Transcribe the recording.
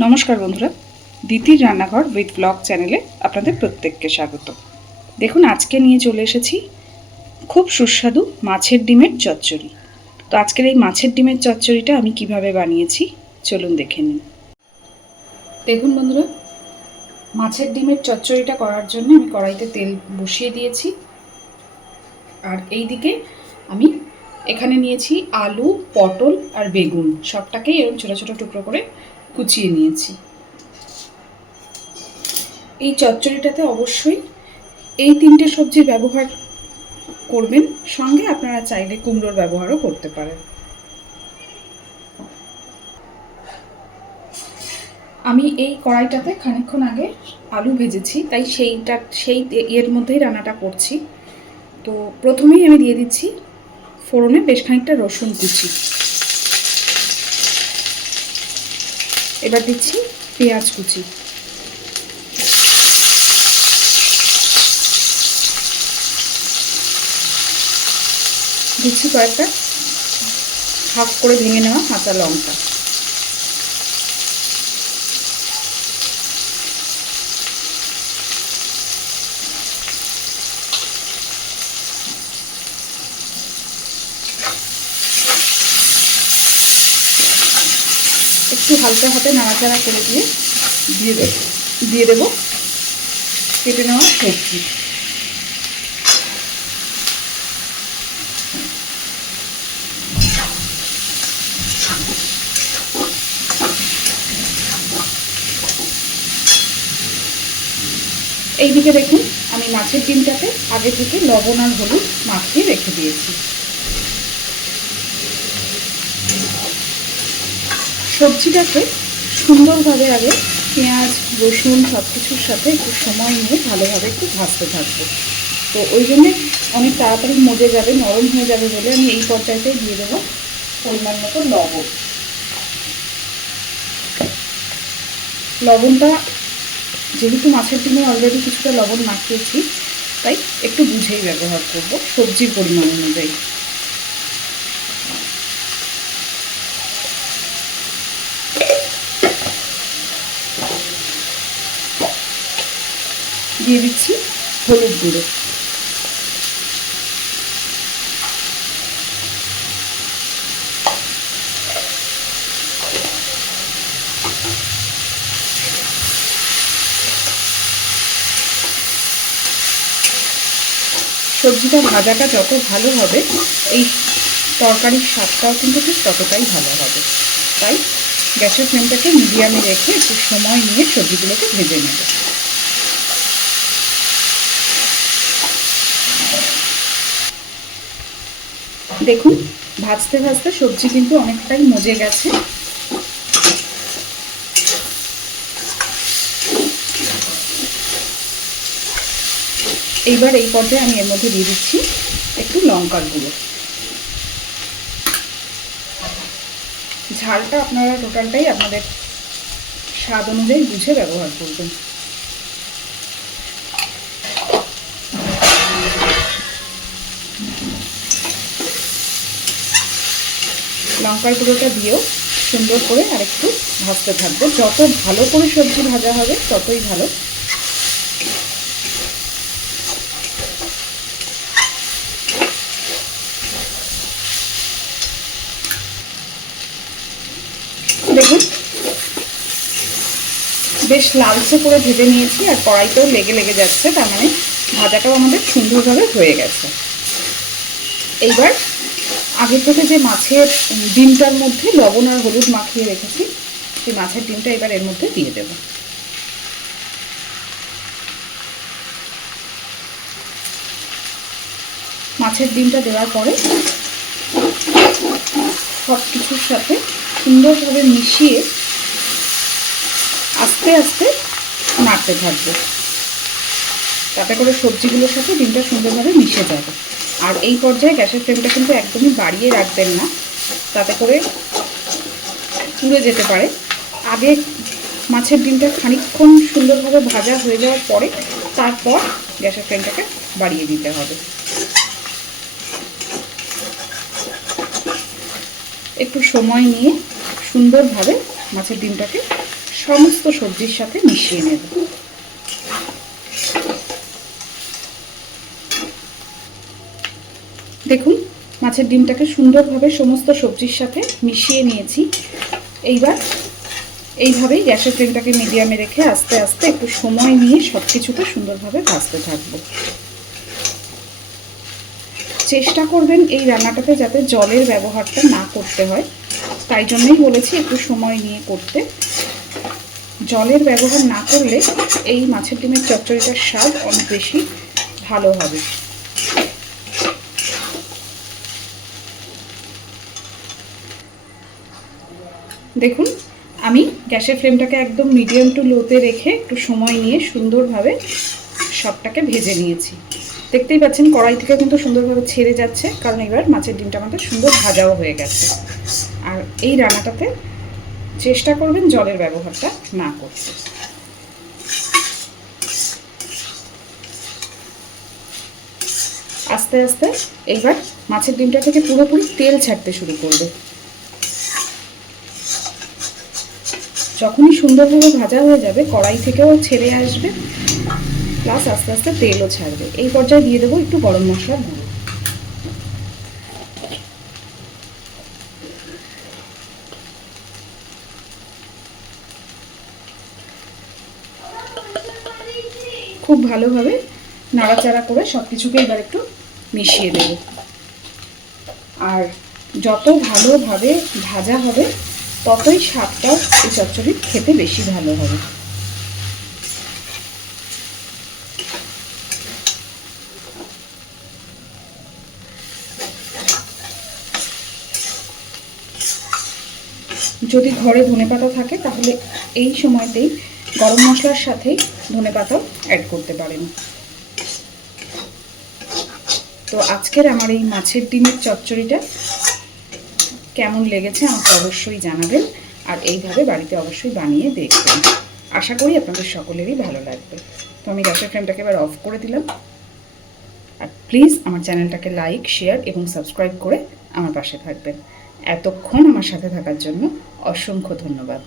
নমস্কার বন্ধুরা, দিতির রান্নাঘর উইথ ব্লগ চ্যানেলে আপনাদের প্রত্যেককে স্বাগত। দেখুন, আজকে নিয়ে চলে এসেছি খুব সুস্বাদু মাছের ডিমের চচ্চড়ি। তো আজকের এই মাছের ডিমের চচ্চড়িটা আমি কীভাবে বানিয়েছি, চলুন দেখে নিন দেখুন বন্ধুরা, মাছের ডিমের চচ্চড়িটা করার জন্য আমি কড়াইতে তেল বসিয়ে দিয়েছি। আর এই দিকে আমি এখানে নিয়েছি আলু, পটল আর বেগুন। সবটাকেই এরকম ছোটো ছোটো টুকরো করে কুচিয়ে নিয়েছি। এই চচ্চড়িটাতে অবশ্যই এই তিনটে সবজি ব্যবহার করবেন। সঙ্গে আপনারা চাইলে কুমড়োর ব্যবহারও করতে পারেন। আমি এই কড়াইটাতে খানিকক্ষণ আগে আলু ভেজেছি, তাই সেইটা, সেই এর মধ্যেই রান্নাটা করছি। তো প্রথমেই আমি দিয়ে দিচ্ছি ফোড়নে বেশ খানিকটা রসুন কুচি। এবার দিচ্ছি পেঁয়াজ কুচি। দিচ্ছি কয়েকটা হাফ করে ভেঙে নেওয়া কাঁচা লঙ্কা। একটু হালকা হাতে নাড়াচাড়া করে দিয়ে দিয়ে দেবো। দিয়ে দেবো। কেটে নেওয়া সবজি। এইদিকে দেখুন, আমি মাছের ডিমটাকে আগে থেকে লবণ আর হলুদ মাখিয়ে রেখে দিয়েছি। সবজিটাকে সুন্দরভাবে আগে পেঁয়াজ, রসুন সব কিছুর সাথে একটু সময় নিয়ে ভালোভাবে একটু ভাজতে থাকব। তো ওই জন্যে অনেক তাড়াতাড়ি মজে যাবে, নরম হয়ে যাবে বলে আমি এই পর্যায়েতেই দিয়ে দেবো পরিমাণ মতো লবণ। লবণটা যেহেতু মাছের ডিমে অলরেডি কিছুটা লবণ মাখিয়েছি, তাই একটু বুঝেই ব্যবহার করব সবজির পরিমাণ অনুযায়ী। দিয়ে দিচ্ছি হলুদ গুঁড়ো। সবজিটা ভাজাটা যত ভালো হবে, এই তরকারির স্বাদটাও কিন্তু ঠিক ততটাই ভালো হবে। তাই গ্যাসের ফ্লেমটাকে মিডিয়ামে রেখে একটু সময় নিয়ে সবজিগুলোকে ভেজে নেব। দেখুন, ভাজতে ভাজতে সবজি কিন্তু অনেকটাই মজে গেছে। এইবার এই পর্যায়ে আমি এর মধ্যে দিয়ে দিচ্ছি একটু লঙ্কার গুঁড়ো। ঝালটা আপনারা টোটালটাই আপনাদের স্বাদ অনুযায়ী বুঝে ব্যবহার করবেন। লঙ্কার গুঁড়োটা দিয়েও সুন্দর করে আরেকটু ভাজতে থাকব। যত ভালো করে সবজি ভাজা হবে, ততই ভালো। দেখুন, বেশ লালচে করে ভেজে নিয়েছি আর কড়াইতেও লেগে লেগে যাচ্ছে, তার মানে ভাজাটাও আমাদের সুন্দরভাবে হয়ে গেছে। এইবার আগে থেকে যে মাছের ডিমটার মধ্যে লবণ আর হলুদ মাখিয়ে রেখেছি, সেই মাছের ডিমটা এবার এর মধ্যে দিয়ে দেব। মাছের ডিমটা দেওয়ার পরে সব কিছুর সাথে সুন্দরভাবে মিশিয়ে আস্তে আস্তে নাড়তে থাকব। তাতে করে সবজিগুলোর সাথে ডিমটা সুন্দরভাবে মিশে যাবে। আর এই পর্যায়ে গ্যাসের ফ্লেমটা কিন্তু একদমই বাড়িয়ে রাখবেন না। তাতে করে পুড়ে যেতে পারে। আগে মাছের ডিমটা খানিকক্ষণ সুন্দরভাবে ভাজা হয়ে যাওয়ার পরে তারপর গ্যাসের ফ্লেমটাকে বাড়িয়ে দিতে হবে। একটু সময় নিয়ে সুন্দরভাবে মাছের ডিমটাকে সমস্ত সবজির সাথে মিশিয়ে নেব। দেখুন, মাছের ডিমটাকে সুন্দরভাবে সমস্ত সবজির সাথে মিশিয়ে নিয়েছি। এইবার এইভাবেই গ্যাসের ফ্লেমটাকে মিডিয়ামে রেখে আস্তে আস্তে একটু সময় নিয়ে সব কিছুকে সুন্দরভাবে ভাজতে থাকব। চেষ্টা করবেন এই রান্নাটাতে যাতে জলের ব্যবহারটা না করতে হয়। তাই জন্যই বলেছি একটু সময় নিয়ে করতে। জলের ব্যবহার না করলে এই মাছের ডিমের চচ্চড়িটার স্বাদ অনেক বেশি ভালো হবে। দেখুন, আমি গ্যাসের ফ্লেমটাকে একদম মিডিয়াম টু লোতে রেখে একটু সময় নিয়ে সুন্দরভাবে সবটাকে ভেজে নিয়েছি। দেখতেই পাচ্ছেন, কড়াই থেকে কিন্তু সুন্দরভাবে ছেড়ে যাচ্ছে, কারণ এবার মাছের ডিমটা আমাদের সুন্দর ভাজাও হয়ে গেছে। আর এই রান্নাটাতে চেষ্টা করবেন জলের ব্যবহারটা না করতে। আস্তে আস্তে এইবার মাছের ডিমটা থেকে পুরোপুরি তেল ছাড়তে শুরু করবে। যখনই সুন্দরভাবে ভাজা হয়ে যাবে, কড়াই থেকেও ছেড়ে আসবে প্লাস আস্তে আস্তে তেলও ছাড়বে। এই পর্যায়ে দিয়ে দেবো একটু গরম মশলার গুঁড়ো। খুব ভালোভাবে নাড়াচাড়া করে সব কিছুকে এবার একটু মিশিয়ে দেব। আর যত ভালোভাবে ভাজা হবে ততই স্বাদটা এই চচ্চড়ি খেতে বেশি ভালো হবে। যদি ঘরে ধনে পাতা থাকে, তাহলে এই সময়তেই গরম মশলার সাথেই ধনে পাতা অ্যাড করতে পারেন। তো আজকের আমার এই মাছের ডিমের চচ্চড়িটা কেমন লেগেছে আমাকে অবশ্যই জানাবেন। আর এইভাবে বাড়িতে অবশ্যই বানিয়ে দেখবেন। আশা করি আপনাদের সকলেরই ভালো লাগবে। তো আমি গ্যাসের ফ্রেমটাকে এবার অফ করে দিলাম। আর প্লিজ আমার চ্যানেলটাকে লাইক, শেয়ার এবং সাবস্ক্রাইব করে আমার পাশে থাকবেন। এতক্ষণ আমার সাথে থাকার জন্য অসংখ্য ধন্যবাদ।